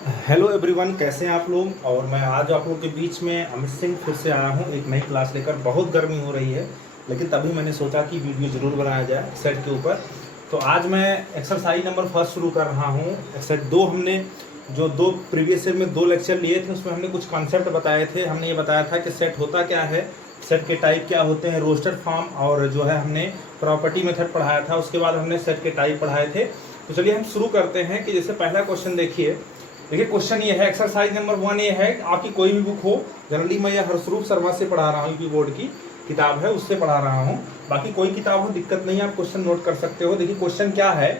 Hello everyone, कैसे हैं आप लोग। और मैं आज आप लोगों के बीच में अमित सिंह फिर से आया हूं एक नई क्लास लेकर। बहुत गर्मी हो रही है, लेकिन तभी मैंने सोचा कि वीडियो ज़रूर बनाया जाए सेट के ऊपर। तो आज मैं एक्सरसाइज नंबर फर्स्ट शुरू कर रहा हूं। सेट दो हमने जो दो प्रीवियस ईयर में 2 लेक्चर लिए थे, उसमें हमने कुछ कॉन्सेप्ट बताए थे। हमने ये बताया था कि सेट होता क्या है, सेट के टाइप क्या होते हैं, रोस्टर फॉर्म, और जो है हमने प्रॉपर्टी मेथड पढ़ाया था। उसके बाद हमने सेट के टाइप पढ़ाए थे। तो चलिए हम शुरू करते हैं कि जैसे पहला क्वेश्चन देखिए क्वेश्चन ये है, एक्सरसाइज नंबर 1 ये है, आपकी कोई भी बुक हो, जनरली मैं यह हर्षरूप शर्मा से पढ़ा रहा हूँ, यूपी बोर्ड की किताब है उससे पढ़ा रहा हूँ। बाकी कोई किताब हो दिक्कत नहीं है, आप क्वेश्चन नोट कर सकते हो। देखिए क्वेश्चन क्या है,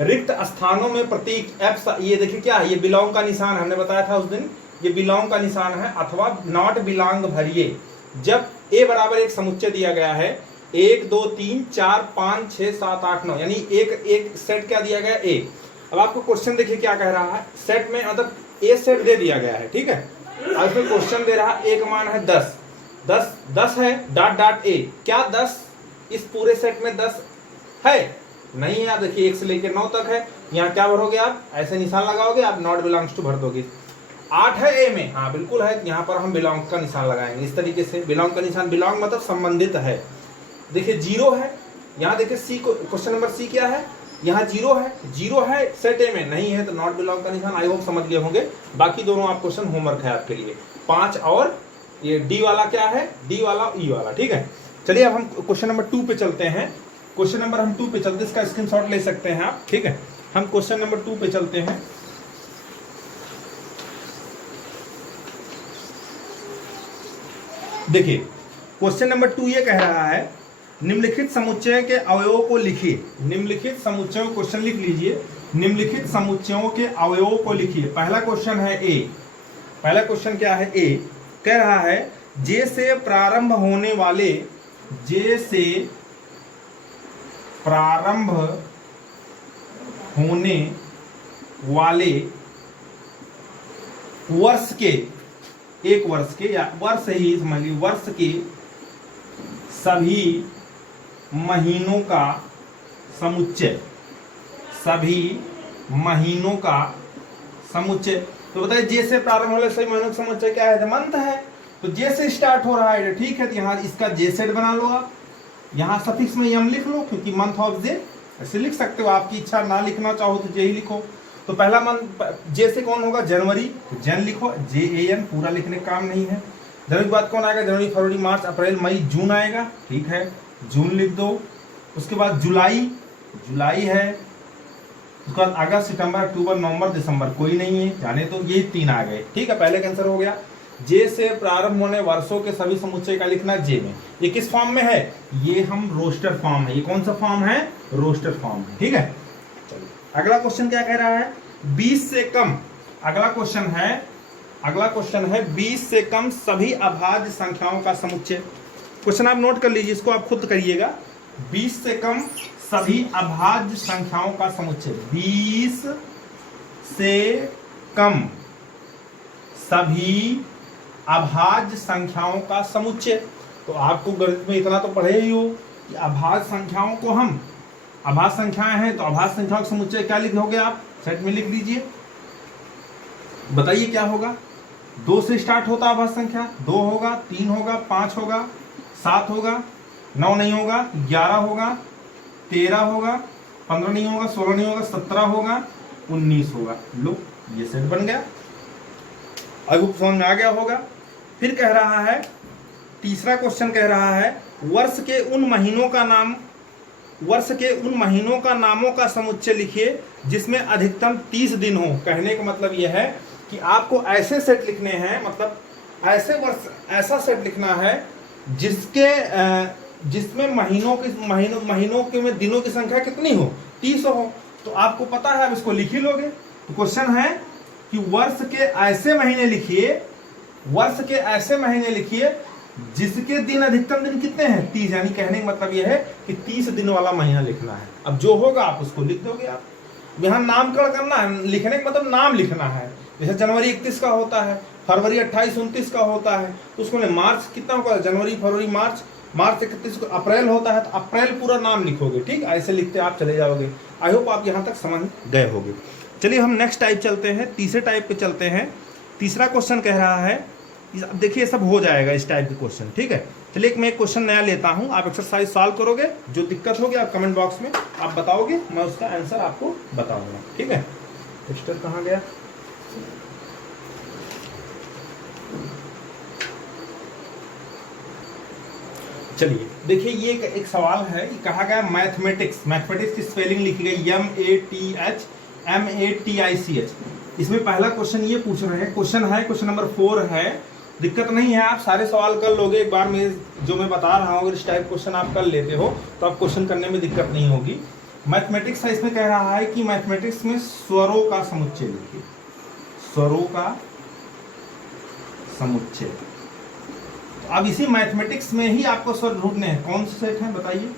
रिक्त स्थानों में प्रतीक एफ, ये देखिए क्या है, ये बिलोंग का निशान हमने बताया था उस दिन, ये बिलोंग का निशान है, अथवा नॉट बिलोंग भरिए। जब ए बराबर एक समुच्चय दिया गया है, 1 2 3 4 5 6 7 8 9, यानी एक सेट क्या दिया गया, ए। अब आपको क्वेश्चन देखिए क्या कह रहा है, सेट में मतलब ए सेट दे दिया गया है, ठीक है। अब इसमें क्वेश्चन दे रहा है, एक मान है 10 10 10 है डॉट डॉट ए। क्या 10 इस पूरे सेट में 10 है? नहीं है। आप देखिए 1 से लेकर 9 तक है। यहाँ क्या भरोगे आप, ऐसे निशान लगाओगे, आप नॉट बिलोंग्स टू भर दोगे। 8 है ए में, हाँ बिल्कुल है, यहाँ पर हम बिलोंग का निशान लगाएंगे इस तरीके से। बिलोंग का निशान, बिलोंग मतलब संबंधित है। देखिए 0 है, यहाँ देखिए सी को, क्वेश्चन नंबर सी क्या है, यहाँ 0 है, 0 है सेट ए में, नहीं है तो नॉट बिलोंग का निशान। आई होप समझ गए होंगे। बाकी दोनों आप क्वेश्चन होमवर्क है आपके लिए। 5 और ये डी वाला क्या है, डी वाला ई वाला, ठीक है। चलिए अब हम क्वेश्चन नंबर 2 पे चलते हैं। क्वेश्चन नंबर हम 2 पे चलते, इसका स्क्रीनशॉट ले सकते हैं आप, ठीक है। हम क्वेश्चन नंबर 2 पे चलते हैं। देखिए क्वेश्चन नंबर 2 ये कह रहा है, निम्नलिखित समुच्चय के अवयवों को लिखिए। निम्नलिखित समुच्चयों, क्वेश्चन लिख लीजिए, निम्नलिखित समुच्चयों के अवयवों को लिखिए। पहला क्वेश्चन है ए। पहला क्वेश्चन क्या है, ए कह रहा है, जे से प्रारंभ होने वाले, जे से प्रारंभ होने वाले वर्ष के, एक वर्ष के या वर्ष ही समझ लीजिए, वर्ष के सभी महीनों का समुच्चय, सभी महीनों का समुच्चय। तो बताइए जे से प्रारंभ होने सभी महीनों का समुच्चय क्या है, मंथ है। तो जे से स्टार्ट हो रहा है, ठीक है, तो यहाँ इसका जे सेट बना लो आप, यहाँ सफिक्स में यम लिख लो, क्योंकि मंथ ऑफ जे ऐसे लिख सकते हो, आपकी इच्छा, ना लिखना चाहो तो जे ही लिखो। तो पहला मंथ जे से कौन होगा, जनवरी, तो जन लिखो, JAN, पूरा लिखने का काम नहीं है। जनवरी के बाद कौन आएगा, जनवरी फरवरी मार्च अप्रैल मई जून आएगा, ठीक है, जून लिख दो। उसके बाद जुलाई, जुलाई है। उसके बाद अगस्त सितंबर अक्टूबर नवंबर दिसंबर कोई नहीं है, जाने तो ये 3 आ गए, ठीक है। पहले कैंसर हो गया। जे से प्रारंभ होने वर्षों के सभी समुच्चय का लिखना जे में। ये किस फॉर्म में है, ये हम रोस्टर फॉर्म है। ये कौन सा फॉर्म है, रोस्टर फॉर्म है, ठीक है। चलिए अगला क्वेश्चन क्या कह रहा है, 20 से कम। अगला क्वेश्चन है, अगला क्वेश्चन है 20 से कम सभी अभाज्य संख्याओं का समुच्चय। क्वेश्चन आप नोट कर लीजिए, इसको आप खुद करिएगा। 20 से कम सभी अभाज्य संख्याओं का समुच्चय, 20 से कम सभी अभाज्य संख्याओं का समुच्चय। तो आपको गणित में इतना तो पढ़े ही हो कि अभाज्य संख्याओं को हम, अभाज्य संख्याएं हैं तो अभाज्य संख्याओं का समुच्चय क्या लिखोगे आप, सेट में लिख दीजिए। बताइए क्या होगा, 2 से स्टार्ट होता है अभाज्य संख्या, 2 होगा, 3 होगा, 5 होगा, 7 होगा, 9 नहीं होगा, 11 होगा, 13 होगा, 15 नहीं होगा, 16 नहीं होगा, 17 होगा, 19 होगा। लो ये सेट बन गया। अब समझ में आ गया होगा। फिर कह रहा है, तीसरा क्वेश्चन कह रहा है, वर्ष के उन महीनों का नाम, वर्ष के उन महीनों का नामों का समुच्चय लिखिए जिसमें अधिकतम 30 दिन हो। कहने का मतलब यह है कि आपको ऐसे सेट लिखने हैं, मतलब ऐसे वर्ष, ऐसा सेट लिखना है जिसके जिसमें महीनों के में दिनों की संख्या कितनी हो, 30 हो। तो आपको पता है, आप इसको लिख ही लोगे। तो क्वेश्चन है कि वर्ष के ऐसे महीने लिखिए, वर्ष के ऐसे महीने लिखिए जिसके दिन, अधिकतम दिन कितने हैं, 30। यानी कहने का मतलब यह है कि 30 दिन वाला महीना लिखना है। अब जो होगा आप उसको लिख दोगे। आप यहाँ नामकरण करना है, लिखने का मतलब नाम लिखना है। जैसे जनवरी 31 का होता है, फरवरी 28 29 का होता है, तो उसको मार्च कितना होगा, जनवरी फरवरी मार्च, मार्च 31 को अप्रैल होता है, तो अप्रैल पूरा नाम लिखोगे, ठीक। ऐसे लिखते आप चले जाओगे। आई होप आप यहाँ तक समझ गए होगे। चलिए हम नेक्स्ट टाइप चलते हैं, तीसरे टाइप पे चलते हैं। तीसरा क्वेश्चन कह रहा है, अब देखिए सब हो जाएगा इस टाइप के क्वेश्चन, ठीक है। चलिए मैं एक क्वेश्चन नया लेता हूं, आप एक्सरसाइज सॉल्व करोगे, जो दिक्कत होगी आप कमेंट बॉक्स में आप बताओगे, मैं उसका आंसर आपको बताऊंगा, ठीक है। पोस्टर कहाँ गया? चलिए देखिए, ये एक सवाल है, कहा गया मैथमेटिक्स की स्पेलिंग लिखी गई MATH इसमें पहला क्वेश्चन ये पूछ रहे हैं, क्वेश्चन नंबर 4 है। दिक्कत नहीं है, आप सारे सवाल कर लोगे एक बार में, जो मैं बता रहा हूँ अगर इस टाइप क्वेश्चन आप कर लेते हो तो आप क्वेश्चन करने में दिक्कत नहीं होगी। मैथमेटिक्स है, इसमें कह रहा है कि मैथमेटिक्स में स्वरों का समुच्चय लिखिए, स्वरों का समुच्चय। अब इसी मैथमेटिक्स में ही आपको स्वर ढूंढने हैं, कौन से सेट हैं बताइए।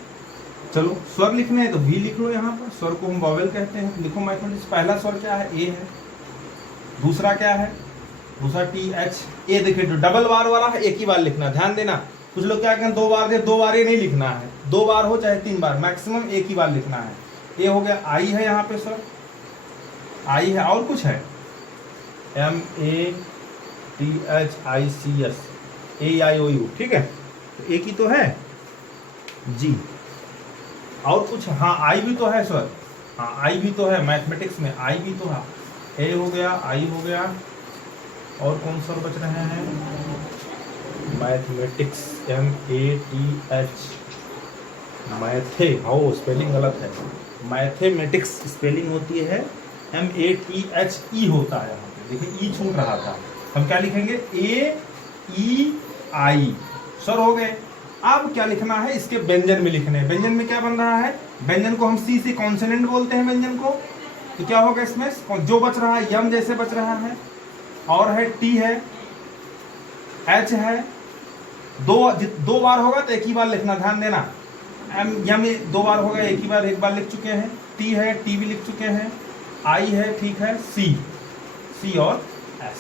चलो स्वर लिखने हैं तो V लिख लो, यहाँ पर स्वर को हम वॉवेल कहते हैं। लिखो मैथमेटिक्स, पहला स्वर क्या है? A है। दूसरा क्या है? दूसरा TH। ए देखिए जो डबल बार वाला है एक ही बार लिखना, ध्यान देना। कुछ लोग क्या कहते हैं 2 बार दे, 2 बार ये नहीं लिखना है, 2 बार हो चाहे 3 बार, मैक्सिमम एक ही बार लिखना है। ए हो गया। I है यहाँ पे स्वर, I है, और कुछ है MATHICS AIOU, ठीक है, तो एक ही तो है जी। और कुछ? हाँ आई भी तो है सर, हाँ आई भी तो है मैथमेटिक्स में, आई भी तो है। ए हो गया, आई हो गया, और कौन सा बच रहे हैं? मैथमेटिक्स MATH, मैथे, ओ स्पेलिंग गलत है, मैथमेटिक्स स्पेलिंग होती है MATHE होता है, यहाँ पे देखिए ई छूट रहा था। हम क्या लिखेंगे? AEI सर हो गए। अब क्या लिखना है? इसके व्यंजन में लिखने हैं। व्यंजन में क्या बन रहा है? व्यंजन को हम C से कॉन्सोनेंट बोलते हैं व्यंजन को, तो क्या होगा इसमें? जो बच रहा है यम जैसे बच रहा है, और है T है, H है, दो बार होगा तो एक ही बार लिखना, ध्यान देना। यम 2 बार होगा, एक बार लिख चुके हैं। T है, T भी लिख चुके हैं। I है, ठीक है, C और S,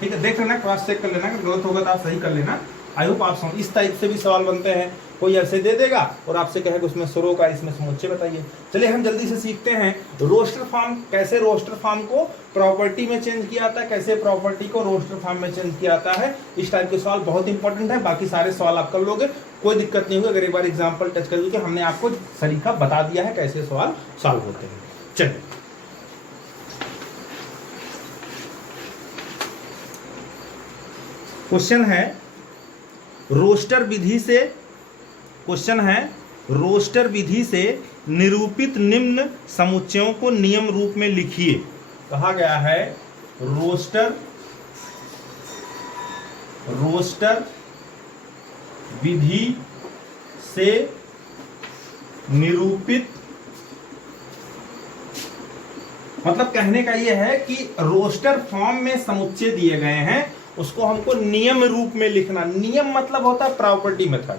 ठीक है। देख लेना, क्रॉस चेक कर लेना, गलत होगा तो आप सही कर लेना। आई होप आप समझ। इस टाइप से भी सवाल बनते हैं, कोई ऐसे दे देगा और आपसे कहेगा उसमें स्वरों का इसमें समुच्चय बताइए। चलिए हम जल्दी से सीखते हैं रोस्टर फॉर्म, कैसे रोस्टर फॉर्म को प्रॉपर्टी में चेंज किया जाता है, कैसे प्रॉपर्टी को रोस्टर फॉर्म में चेंज किया जाता है। इस टाइप के सवाल बहुत इंपॉर्टेंट है, बाकी सारे सवाल आप कर लोगे, कोई दिक्कत नहीं होगी अगर एक बार एग्जाम्पल टच कर दोगे। हमने आपको तरीका बता दिया है कैसे सवाल सॉल्व होते हैं। चलिए क्वेश्चन है रोस्टर विधि से निरूपित निम्न समुच्चयों को नियम रूप में लिखिए। कहा गया है रोस्टर विधि से निरूपित, मतलब कहने का यह है कि रोस्टर फॉर्म में समुच्चय दिए गए हैं, उसको हमको नियम रूप में लिखना। नियम मतलब होता है प्रॉपर्टी मेथड,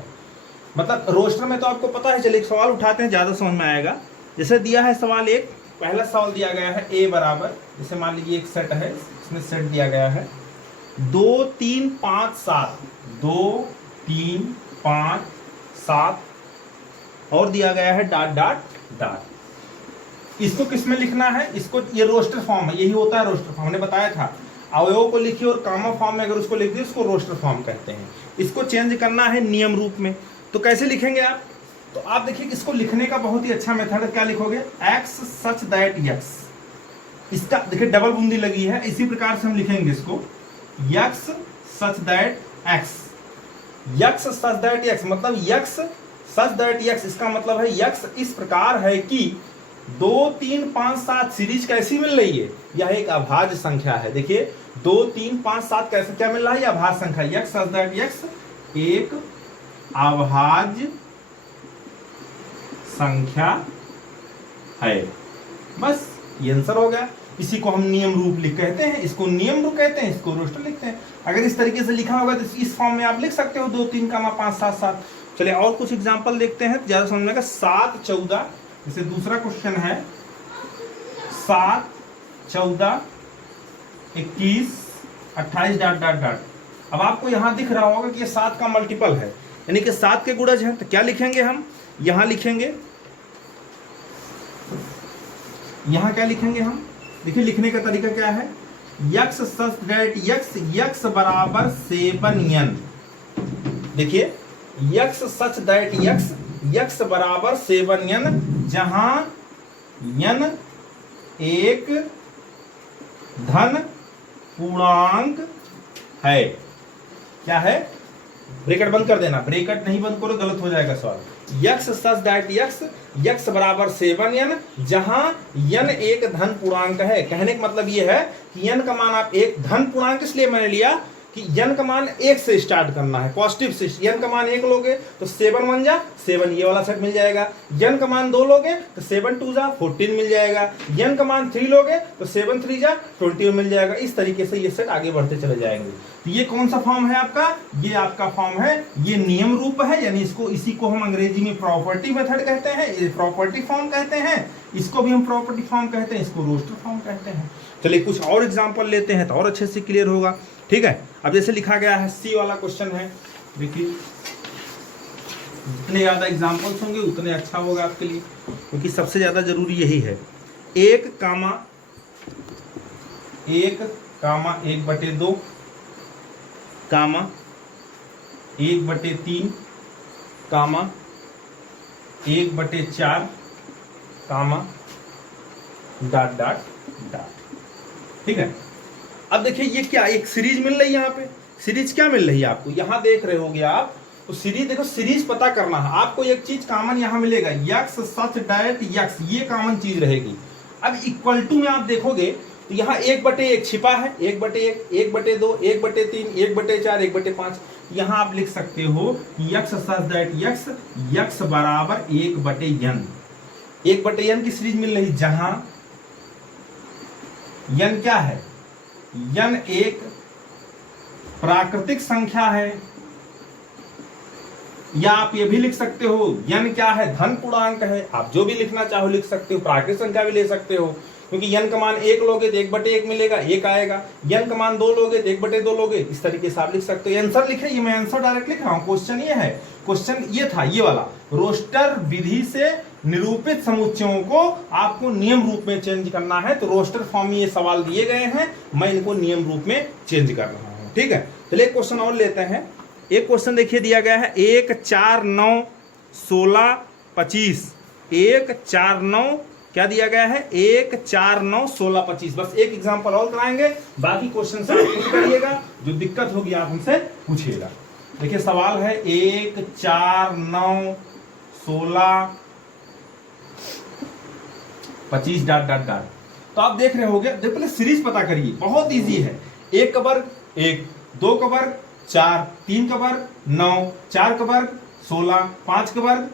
मतलब रोस्टर में तो आपको पता है। चलिए एक सवाल उठाते हैं, ज्यादा समझ में आएगा। जैसे दिया है सवाल एक, पहला सवाल दिया गया है A बराबर, जैसे मान लीजिए एक सेट है, इसमें सेट दिया गया है 2 3 5 7, 2 3 5 7, और दिया गया है डॉट डॉट डॉट। इसको किस में लिखना है? इसको, ये रोस्टर फॉर्म है, यही होता है रोस्टर फॉर्म, हमने बताया था। अवयवों को लिखिए और कामा फॉर्म में अगर उसको लिख दिए उसको रोस्टर फॉर्म कहते हैं। इसको चेंज करना है नियम रूप में, तो कैसे लिखेंगे आप? तो आप देखिए इसको लिखने का बहुत ही अच्छा मेथड है। क्या लिखोगे? x such that x, इसका देखिए डबल बूंदी लगी है, इसी प्रकार से हम लिखेंगे इसको x such that x, x such that x मतलब x such that x, इसका मतलब है x इस प्रकार है कि 2 3 5 7 सीरीज कैसी मिल रही है? यह एक अभाज्य संख्या है। देखिए 2 3 5 7 कैसे क्या मिल रहा है? यह अभाज्य संख्या, x such that x एक अभाज्य संख्या है। बस ये आंसर हो गया। इसी को हम नियम रूप लिख कहते हैं, इसको नियम रूप कहते हैं, इसको रोस्टर लिखते हैं। अगर इस तरीके से लिखा होगा तो इस फॉर्म में आप लिख सकते हो 2 3 5 7 7। चलिए और कुछ एग्जांपल देखते हैं, ज्यादा समझ में आएगा। 7 14, जैसे दूसरा क्वेश्चन है 7 14 21 28 डॉट डॉट डॉट। अब आपको यहां दिख रहा होगा कि ये 7 का मल्टीपल है, यानी कि 7 के गुणज है, तो क्या लिखेंगे हम? यहां लिखेंगे, यहां क्या लिखेंगे हम? देखिए लिखने का तरीका क्या है, x such that x x बराबर 7n। देखिए x such that x x बराबर 7n, जहां n एक धन पूर्णांक है। क्या है, ब्रैकेट बंद कर देना, ब्रैकेट नहीं बंद करो गलत हो जाएगा सवाल। X such that x x बराबर 7n, जहां n एक धन पूर्णांक है। कहने का मतलब ये है कि n का मान आप एक धन पूर्णांक इसलिए मैंने लिया कि n का मान 1 से स्टार्ट करना है, पॉजिटिव से। n का मान 1 लोगे तो 7 1 जा 7, ये वाला सेट मिल जाएगा। n का मान 2 लोगे तो 7 2 जा 14 मिल जाएगा। n का मान 3 लोगे तो 7 3 जा 20 मिल जाएगा। इस तरीके से ये सेट आगे बढ़ते चले जाएंगे। तो ये कौन सा फॉर्म है आपका, ये आपका फॉर्म है, ये नियम रूप है, यानी इसको इसी को हम अंग्रेजी में प्रॉपर्टी मेथड कहते हैं, प्रॉपर्टी फॉर्म कहते हैं, इसको भी हम प्रॉपर्टी फॉर्म कहते हैं, इसको रोस्टर फॉर्म कहते हैं। चलिए कुछ और एग्जांपल लेते हैं तो और अच्छे से क्लियर होगा। ठीक है, अब जैसे लिखा गया है सी वाला क्वेश्चन है, देखिए जितने ज्यादा एग्जांपल्स होंगे उतने अच्छा होगा आपके लिए, क्योंकि सबसे ज्यादा जरूरी यही है। 1 कामा 1/2 कामा 1/3 कामा 1/4 कामा डॉट डॉट डॉट। ठीक है, अब देखिए ये क्या एक सीरीज मिल रही है, यहाँ पे सीरीज क्या मिल रही है आपको, यहाँ देख रहे होगे आप, तो सीरीज देखो, सीरीज पता करना है आपको। एक चीज कॉमन यहाँ मिलेगा, यक्स सच दैट यक्स, ये कॉमन चीज रहेगी। अब इक्वल टू में आप देखोगे तो यहाँ 1/1 छिपा है, 1/1 1/2 1/3 1/4 1/5। यहाँ आप लिख सकते हो x such that x x बराबर 1/n। 1/n की सीरीज मिल रही, जहां n क्या है, n एक प्राकृतिक संख्या है, या आप ये भी लिख सकते हो n क्या है, धन पूर्णांक है। आप जो भी लिखना चाहो लिख सकते हो, प्राकृतिक संख्या भी ले सकते हो, क्योंकि n का मान 1 लोगे तो 1/1 मिलेगा, 1 आएगा। n का मान 2 लोगे तो 1/2 लोगे, इस तरीके से आप लिख सकते हो। आंसर लिखे, ये मैं आंसर डायरेक्ट लिख रहा हूँ, क्वेश्चन ये है, क्वेश्चन ये था ये वाला, रोस्टर विधि से निरूपित समुच्चयों को आपको नियम रूप में चेंज करना है। तो रोस्टर फॉर्म में ये सवाल दिए गए हैं, मैं इनको नियम रूप में चेंज कर रहा हूँ। ठीक है, चलिए एक क्वेश्चन और लेते हैं। एक क्वेश्चन देखिए दिया गया है 1 4 9 16 25। 1 4 9 क्या दिया गया है, 1 4 9 16 25। बस एक एग्जांपल और कराएंगे, बाकी क्वेश्चन से खुद करिएगा, जो दिक्कत होगी आप हमसे पूछिएगा। देखिए सवाल है 1 4 9 16 25 डॉट डॉट डॉट। तो आप देख रहे होगे, देखो पहले सीरीज पता करिए, बहुत इजी है। 1 का वर्ग 1, 2 का वर्ग 4, 3 का वर्ग 9, 4 का वर्ग 16, 5 का वर्ग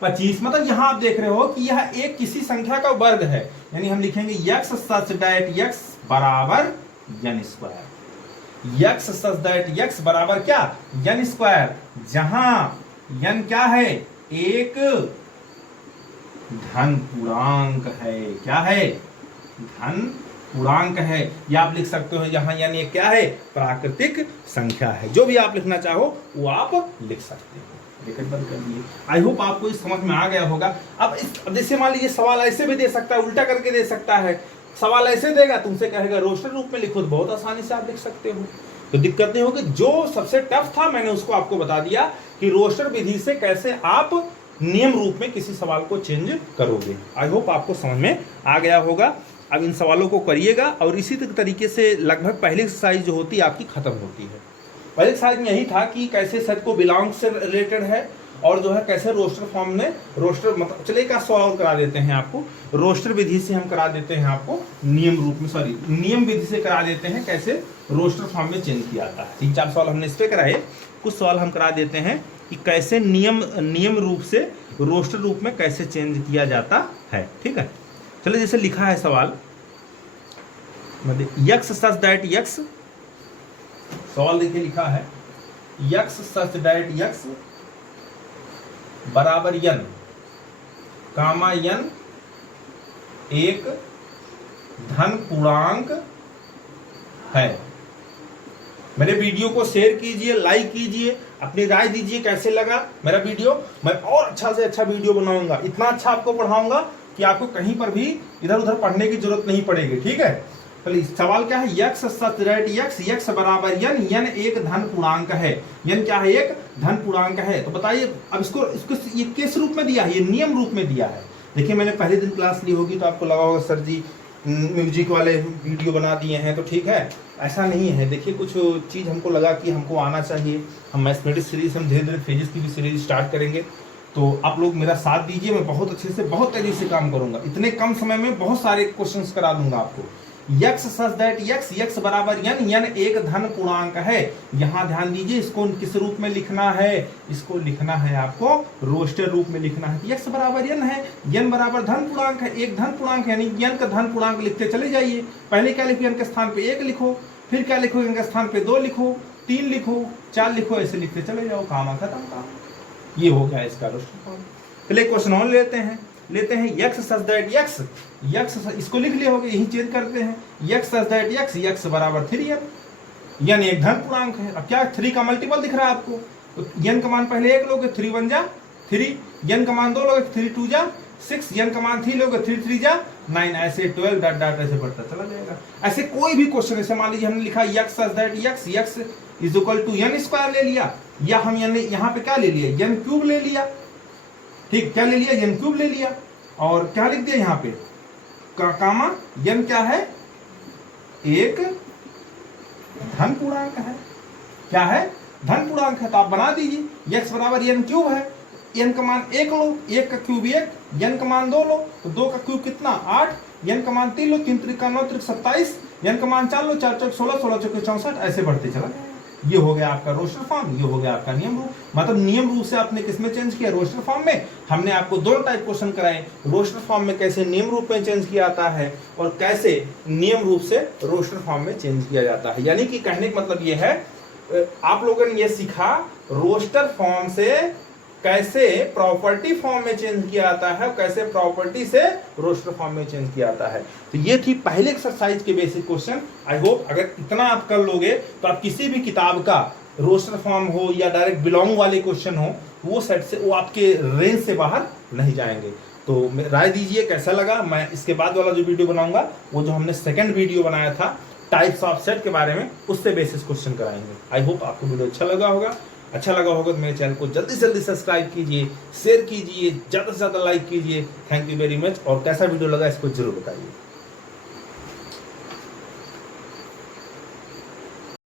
25। मतलब यहां आप देख रहे हो कि यह एक किसी संख्या का वर्ग है, यानी हम लिखेंगे यक्स सच दैट यक्स बराबर n square. X such that x बराबर क्या, n स्क्वायर, जहां n क्या है, एक धन पूर्णांक है। क्या है, धन पूर्णांक है। या आप लिख सकते हो यहाँ n एक क्या है, प्राकृतिक संख्या है। जो भी आप लिखना चाहो वो आप लिख सकते हो। ब्रैकेट बंद कर दिए। आई होप आपको इस समझ में आ गया होगा। अब जैसे मान लीजिए सवाल ऐसे भी दे सकता है, उल्टा करके दे सकता है। सवाल ऐसे देगा, तुमसे कहेगा रोस्टर रूप में लिखो, तो बहुत आसानी से आप लिख सकते हो, तो दिक्कत नहीं होगी। जो सबसे टफ था मैंने उसको आपको बता दिया कि रोस्टर विधि से कैसे आप नियम रूप में किसी सवाल को चेंज करोगे। आई होप आपको समझ में आ गया होगा। अब इन सवालों को करिएगा और इसी तरीके से लगभग पहली एक्सरसाइज जो होती है आपकी खत्म होती है। पहले एक्सरसाइज में यही था कि कैसे सेट को बिलोंग से रिलेटेड है और जो है कैसे रोस्टर फॉर्म में रोस्टर, मतलब चलिए का सॉल्व करा देते हैं आपको। रोस्टर विधि से हम करा देते हैं आपको नियम रूप में, सॉरी नियम विधि से करा देते हैं कैसे रोस्टर फॉर्म में चेंज किया जाता है। 3-4 सवाल हमने इस पे कराए, कुछ सवाल हम करा देते हैं कि कैसे नियम रूप से रोस्टर रूप में कैसे चेंज किया जाता है। ठीक है, चलिए जैसे लिखा है सवाल, यक्स सच दैट यक्स, सवाल देखिए लिखा है यक्स सच दैट यक्स बराबर n, कामा n एक धन पूर्णांक है। मेरे वीडियो को शेयर कीजिए, लाइक कीजिए, अपनी राय दीजिए कैसे लगा मेरा वीडियो। मैं और अच्छा से अच्छा वीडियो बनाऊंगा, इतना अच्छा आपको पढ़ाऊंगा कि आपको कहीं पर भी इधर उधर पढ़ने की जरूरत नहीं पड़ेगी। ठीक है, चलिए सवाल क्या है, यक्स सच दैट यक्स बराबर यन एक धन पूर्णांक है। यन क्या है, एक धन पूर्णांक है। तो बताइए अब इसको ये किस रूप में दिया है, ये नियम रूप में दिया है। देखिए मैंने पहले दिन क्लास ली होगी तो आपको लगा होगा सर जी म्यूजिक वाले वीडियो बना दिए हैं, तो ठीक है, ऐसा नहीं है। देखिए कुछ चीज़ हमको लगा कि हमको आना चाहिए। हम मैथमेटिक्स सीरीज, हम धीरे धीरे फिजिक्स की भी सीरीज स्टार्ट करेंगे, तो आप लोग मेरा साथ दीजिए। मैं बहुत अच्छे से, बहुत तेजी से काम करूंगा। इतने कम समय में बहुत सारे क्वेश्चंस करा दूंगा आपको। यक्स सच दैट यक्स बराबर यन एक धन पूर्णांक है। यहाँ ध्यान दीजिए, इसको किस रूप में लिखना है, इसको लिखना है आपको रोस्टर रूप में लिखना है। यक्स बराबर यन है, यन बराबर धन पूर्णांक है, एक धन पूर्णांक है, यानी यन का धन पूर्णांक लिखते चले जाइए। पहले क्या लिखो, यन के स्थान पे 1 लिखो, फिर क्या लिखो, यन के स्थान पे 2 लिखो, 3 लिखो, 4 लिखो, ऐसे लिखते चले जाओ, काम खत्म काम। ये हो गया इसका रोस्टर फॉर्म। चलिए क्वेश्चन और लेते हैं यक्स सच दैट यक्स इसको लिख लिए होगे, यही चेंज करते हैं। यक्स सच दैट यक्स बराबर 3n, यन एक धन पूर्णांक है। अब क्या 3 का मल्टीपल दिख रहा है आपको, तो यन का मान पहले 1 लोगे, 3 1 जा 3, यन का मान 2 लोगे, 3 2 जा 6, यन का मान 3 लोगे, 3 3 जा 9, ऐसे 12 डॉट डॉट ऐसे बढ़ता चला जाएगा। ऐसे कोई भी क्वेश्चन, ऐसे मान लीजिए हमने लिखा x such that x is equal to n square ले लिया, या हम यहाँ पे क्या ले लिया, यन क्यूब ले लिया। ठीक, क्या ले लिया, यन क्यूब ले लिया, और क्या लिख दिया यहाँ पे कामा, यन क्या है, एक धन पूर्णांक है। क्या है, धन पूर्णांक है, तो आप बना दीजिए। यक्स बराबर यन क्यूब है, यन का मान 1 लो, 1 का क्यूब 1, यन का मान 2 लो, तो 2 का क्यूब कितना 8, यन का मान 3 लो, 3 3 का 9 3 27, यन का मान 4 लो, 4 4 16, 16 4 64, ऐसे बढ़ते चला जाएगा। ये हो गया आपका रोस्टर फॉर्म, ये हो गया आपका नियम रूप। मतलब नियम रूप से आपने किसमें चेंज किया, रोस्टर फॉर्म में। हमने आपको 2 टाइप क्वेश्चन कराए, रोस्टर फॉर्म में कैसे नियम रूप में चेंज किया जाता है, और कैसे नियम रूप से रोस्टर फॉर्म में चेंज किया जाता है। यानी कि कहने का मतलब ये है, आप लोगों ने ये सीखा रोस्टर फॉर्म से कैसे प्रॉपर्टी फॉर्म में चेंज किया जाता है, कैसे प्रॉपर्टी से रोस्टर फॉर्म में चेंज किया जाता है। तो ये थी पहले एक्सरसाइज के बेसिक क्वेश्चन। आई होप अगर इतना आप कर लोगे तो आप किसी भी किताब का रोस्टर फॉर्म हो या डायरेक्ट बिलोंग वाले क्वेश्चन हो, वो सेट से, वो आपके रेंज से बाहर नहीं जाएंगे। तो राय दीजिए कैसा लगा। मैं इसके बाद वाला जो वीडियो बनाऊंगा, वो जो हमने सेकेंड वीडियो बनाया था टाइप्स ऑफ सेट के बारे में, उससे बेसिस क्वेश्चन कराएंगे। आई होप आपको वीडियो अच्छा लगा होगा तो मेरे चैनल को जल्दी से जल्दी सब्सक्राइब कीजिए, शेयर कीजिए, ज़्यादा से ज़्यादा लाइक कीजिए। Thank you very much. और कैसा वीडियो लगा इसको जरूर बताइए।